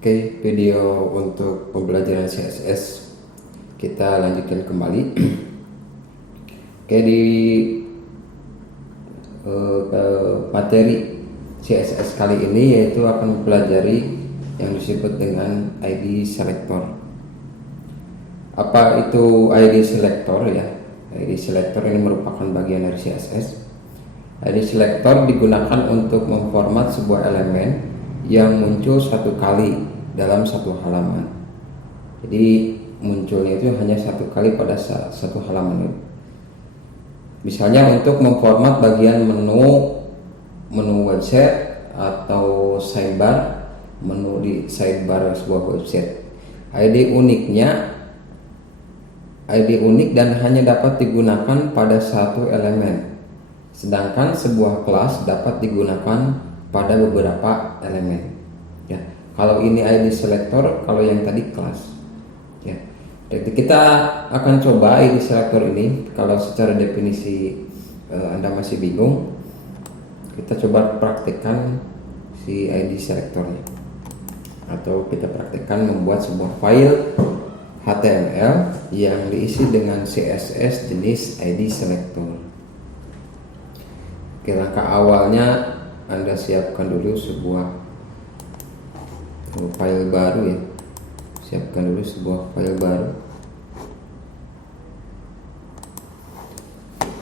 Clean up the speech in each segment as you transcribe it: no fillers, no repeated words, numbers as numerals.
Oke, video untuk pembelajaran CSS kita lanjutkan kembali. Oke, di materi CSS kali ini yaitu akan mempelajari yang disebut dengan ID selector. Apa itu ID selector ya? ID selector ini merupakan bagian dari CSS. ID selector digunakan untuk memformat sebuah elemen yang muncul satu kali dalam satu halaman. Jadi munculnya itu hanya satu kali pada satu halaman. Misalnya untuk memformat bagian menu website atau sidebar, menu di sidebar sebuah website. ID unik dan hanya dapat digunakan pada satu elemen. Sedangkan sebuah kelas dapat digunakan pada beberapa elemen. Ya, kalau ini ID selector, kalau yang tadi kelas. Ya, jadi kita akan coba ID selector ini. Kalau secara definisi Anda masih bingung, kita coba praktekkan si ID selectornya. Atau kita praktekkan membuat sebuah file HTML yang diisi dengan CSS jenis ID selector. Oke, langkah awalnya Anda siapkan dulu sebuah file baru ya. Siapkan dulu sebuah file baru.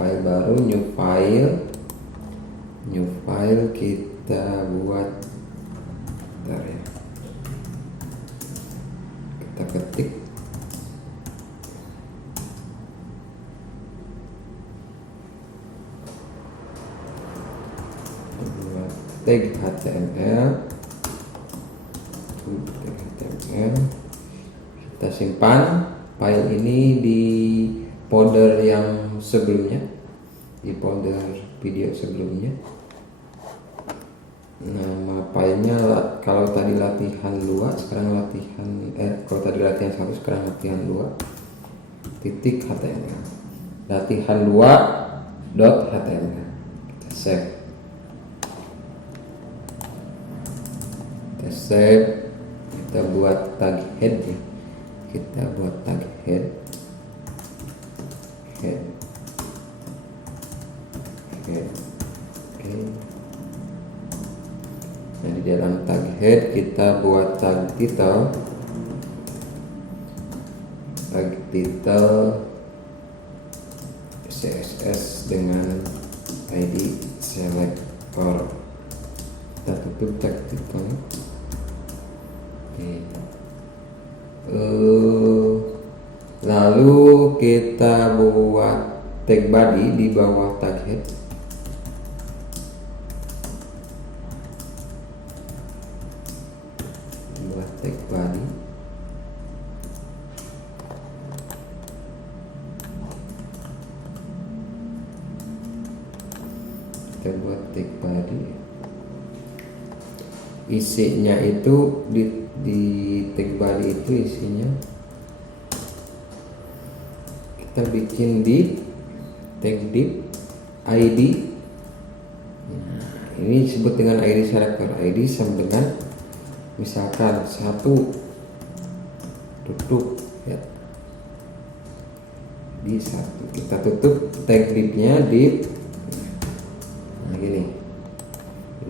File baru, new file kita buat. Bentar ya. Kita ketik tag HTML, kita simpan file ini di folder yang sebelumnya, di folder video sebelumnya. Nama filenya kalau tadi latihan 2, sekarang kalau tadi latihan 1, sekarang latihan 2 titik HTML, latihan 2.html. Kita save, kita buat tag head ya. Kita buat tag head. Oke. Nah, di dalam tag head kita buat tag title CSS dengan ID selector. Kita tutup tag title. Lalu kita buat tag body di bawah tag head. Buat tag body. Kita buat tag body. Isinya itu di tag body itu isinya kita bikin di tag div ID. Nah, ini disebut dengan ID selector. ID sama dengan misalkan 1 tutup ya, di 1 kita tutup tag divnya div. Nah, gini.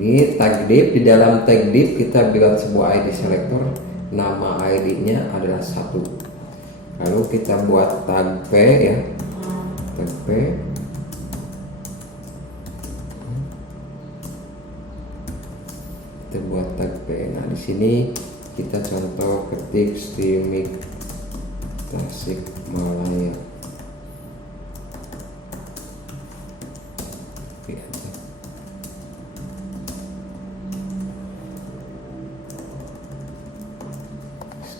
Ini tag div, di dalam tag div kita buat sebuah ID selector, nama ID-nya adalah 1. Lalu kita buat tag p ya. Tag p. Kita buat tag p. Nah, di sini kita contoh ketik Stimik Tasikmalaya.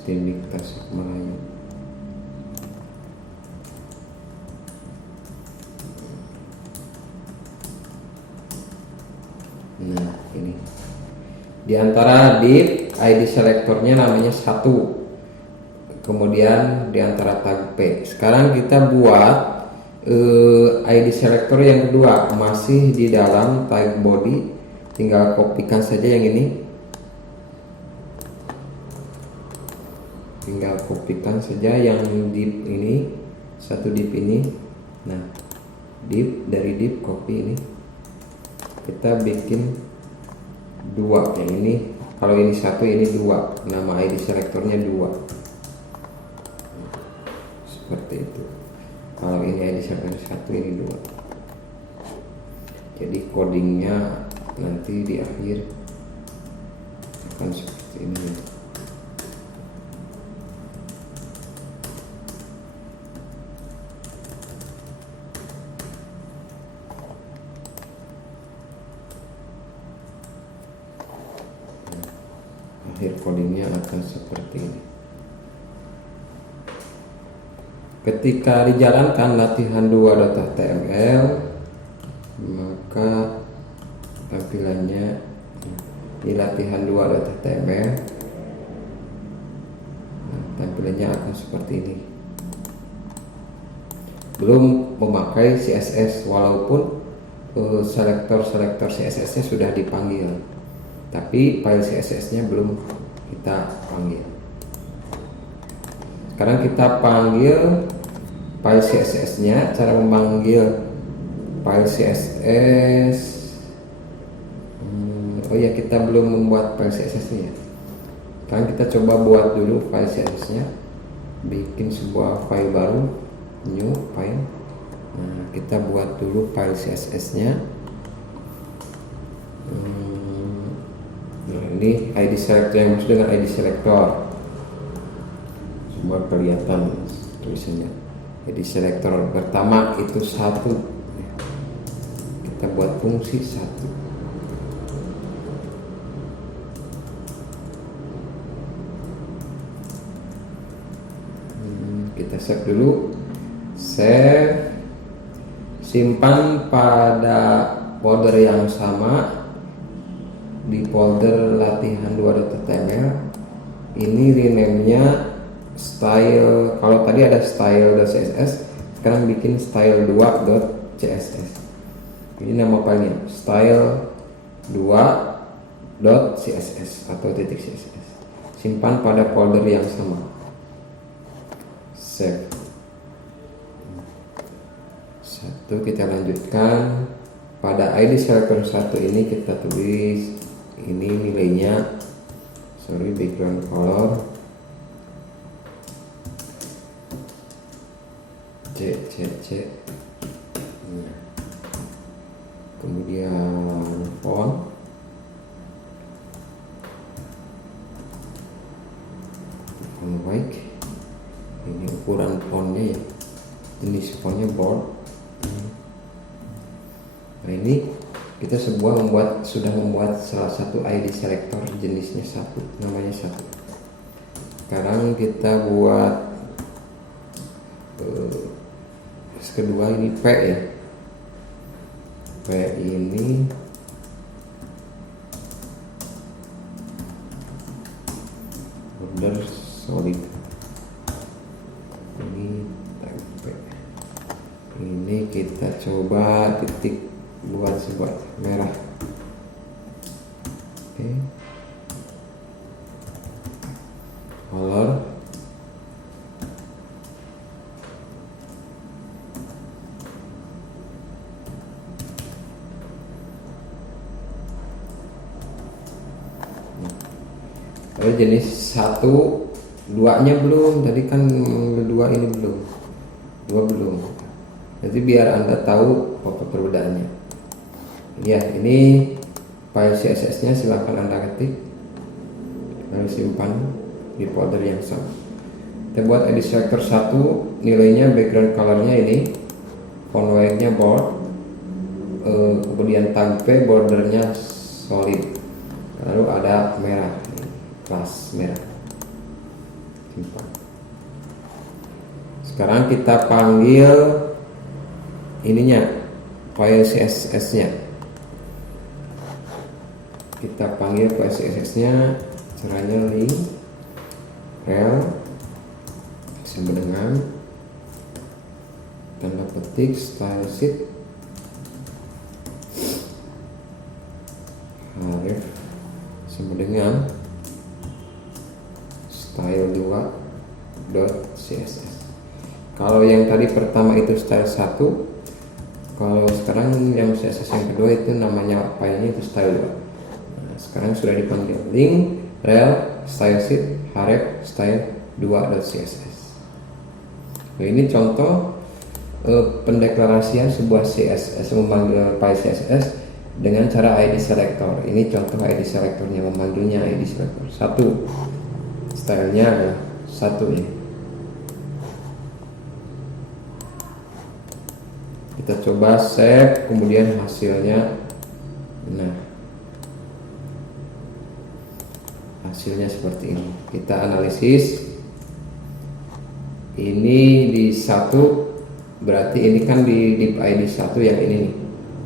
Stimik Tasikmalaya. Nah, ini di antara div ID selectornya namanya 1, kemudian di antara tag p. Sekarang kita buat ID selector yang kedua, masih di dalam tag body. Tinggal kopikan saja yang ini. tinggal kopikan saja yang div ini, satu div ini. Nah, dari div copy ini kita bikin dua, yang ini kalau ini satu, ini dua, nama ID selektornya dua, seperti itu. Kalau ini ID selektor satu, ini dua. Jadi codingnya nanti di akhir akan seperti ini. Akhir codingnya akan seperti ini. Ketika dijalankan latihan 2.html, maka tampilannya di latihan 2.html, tampilannya akan seperti ini. Belum memakai CSS, walaupun selektor CSS-nya sudah dipanggil, tapi file CSS-nya belum kita panggil. Sekarang kita panggil file CSS-nya. Cara memanggil file CSS, oh ya, kita belum membuat file CSS-nya. Sekarang kita coba buat dulu file CSS-nya. Bikin sebuah file baru, new file. Nah, kita buat dulu file CSS-nya. Nah, ini ID selector, yang maksud dengan ID selector, semua kelihatan tulisannya. ID selector pertama itu satu, kita buat fungsi satu. Kita save dulu, save, simpan pada folder yang sama, di folder latihan 2.html. Ini rename-nya style, kalau tadi ada style.css, sekarang bikin style2.css. Ini nama filenya style2.css atau .css. Simpan pada folder yang sama, save. Satu, kita lanjutkan. Pada ID selector satu ini kita tulis ini nilainya, background color C. Kemudian font white, ini ukuran fontnya ya, jenis fontnya bold. Nah, ini kita sudah membuat salah satu ID selector jenisnya satu, namanya satu. Sekarang kita buat kedua, ini P ya. P ini border solid. Ini tag P. Ini kita coba titik, buat sebuah merah. Oke. Color kalau jenis satu, duanya belum, tadi kan dua, ini belum, dua belum. Jadi biar Anda tahu apa perbedaannya. Ya, ini file CSS-nya silahkan Anda ketik, lalu simpan di folder yang sama. Kita buat edit selector 1, nilainya background colornya ini, font white-nya bold, kemudian tag P, bordernya solid, lalu ada merah, kelas merah, simpan. Sekarang kita panggil ininya, file CSS-nya. Kita panggil file CSS-nya, caranya link rel sama dengan tanda petik style sheet href sama dengan style 2 CSS. Kalau yang tadi pertama itu style 1, kalau sekarang yang CSS yang kedua itu namanya filenya itu style 2. Nah, sekarang sudah dipanggil link rel style sheet href style 2.css. Nah, ini contoh pendeklarasian sebuah CSS, memanggil file CSS dengan cara ID selector. Ini contoh ID selectornya, memanggilnya ID selector. 1, stylenya adalah 1 ini. Kita coba save, kemudian hasilnya, nah hasilnya seperti ini. Kita analisis, ini di 1, berarti ini kan di div ID 1 yang ini nih.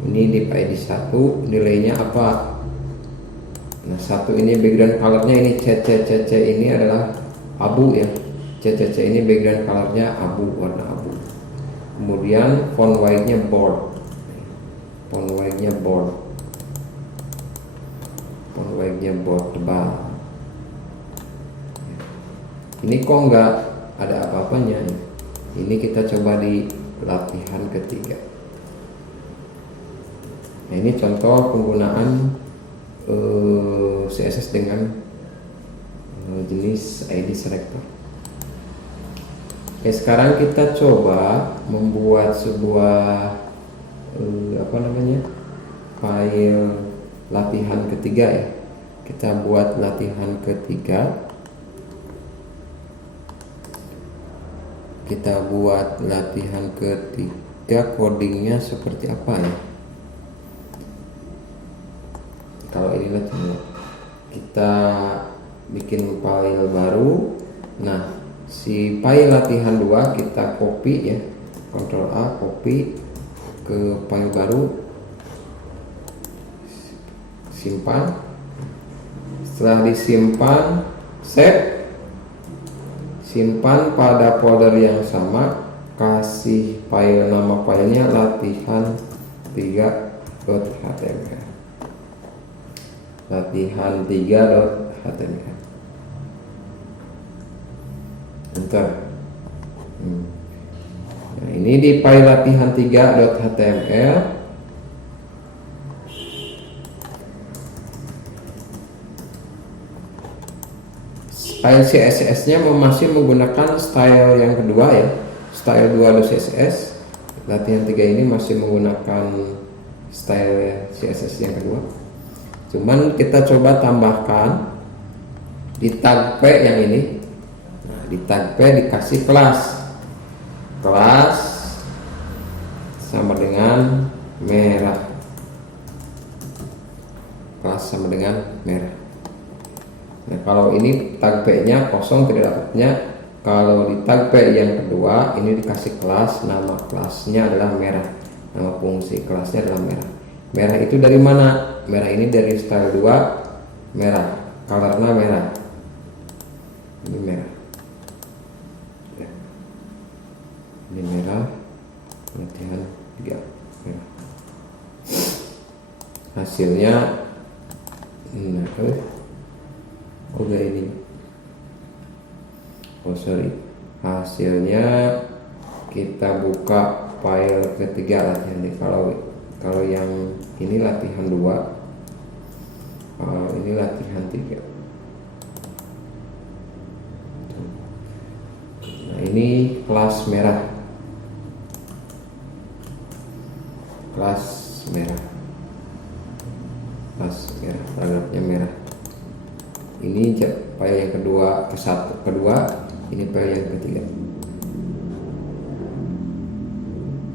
Ini div ID 1 nilainya apa? Nah 1 ini background colornya ini CCCC ini adalah abu ya. CCC ini background colornya abu, warna abu. Kemudian font white-nya bold. Font white-nya bold. Font white-nya bold tebal. Ini kok nggak ada apa-apanya ya? Ini kita coba di latihan ketiga. Nah, ini contoh penggunaan CSS dengan jenis ID selector. Oke, sekarang kita coba membuat sebuah file latihan ketiga ya. Kita buat latihan ketiga. Kita buat latihan ketiga, codingnya seperti apa ya? Kalau inilah coba kita bikin file baru. Nah, si file latihan 2 kita copy ya, Ctrl A, copy ke file baru, simpan. Setelah disimpan, save, simpan pada folder yang sama, kasih file, nama filenya latihan 3.html, latihan 3.html, enter. Nah, ini di file latihan 3.html file CSS-nya masih menggunakan style yang kedua ya, style 2.css. Latihan 3 ini masih menggunakan style CSS yang kedua. Cuman kita coba tambahkan di tag P yang ini. Nah, di tag P dikasih kelas. Kelas sama dengan merah. Kelas sama dengan merah. Nah, kalau ini tag P-nya kosong, tidak dapatnya. Kalau di tag P yang kedua ini dikasih kelas, nama kelasnya adalah merah, nama fungsi kelasnya adalah merah. Merah itu dari mana? Merah ini dari style 2 merah, colornya merah. Ini merah ya. Ini merah, latihan 3 merah. Hasilnya ini hasilnya kita buka file ketiga latihan ini. Kalau yang ini latihan 2, ini latihan 3. Nah, ini kelas merah, kelas merah, paragrafnya merah. Ini file yang kedua, ini file yang ketiga.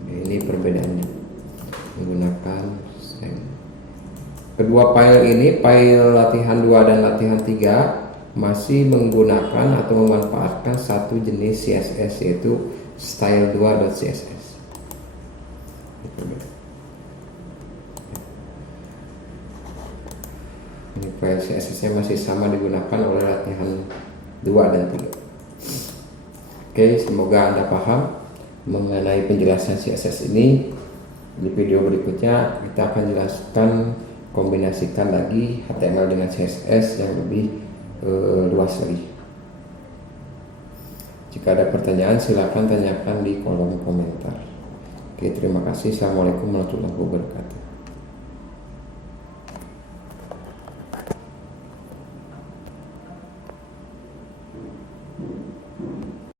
Ini perbedaannya menggunakan kedua file ini, file latihan 2 dan latihan 3 masih menggunakan atau memanfaatkan satu jenis CSS, yaitu style 2.css. Ini file CSS-nya masih sama digunakan oleh latihan 2 dan 3. Oke, semoga Anda paham mengenai penjelasan CSS ini. Di video berikutnya kita akan jelaskan, kombinasikan lagi HTML dengan CSS yang lebih luas lagi. Jika ada pertanyaan silakan tanyakan di kolom komentar. Oke, terima kasih. Assalamualaikum warahmatullahi wabarakatuh.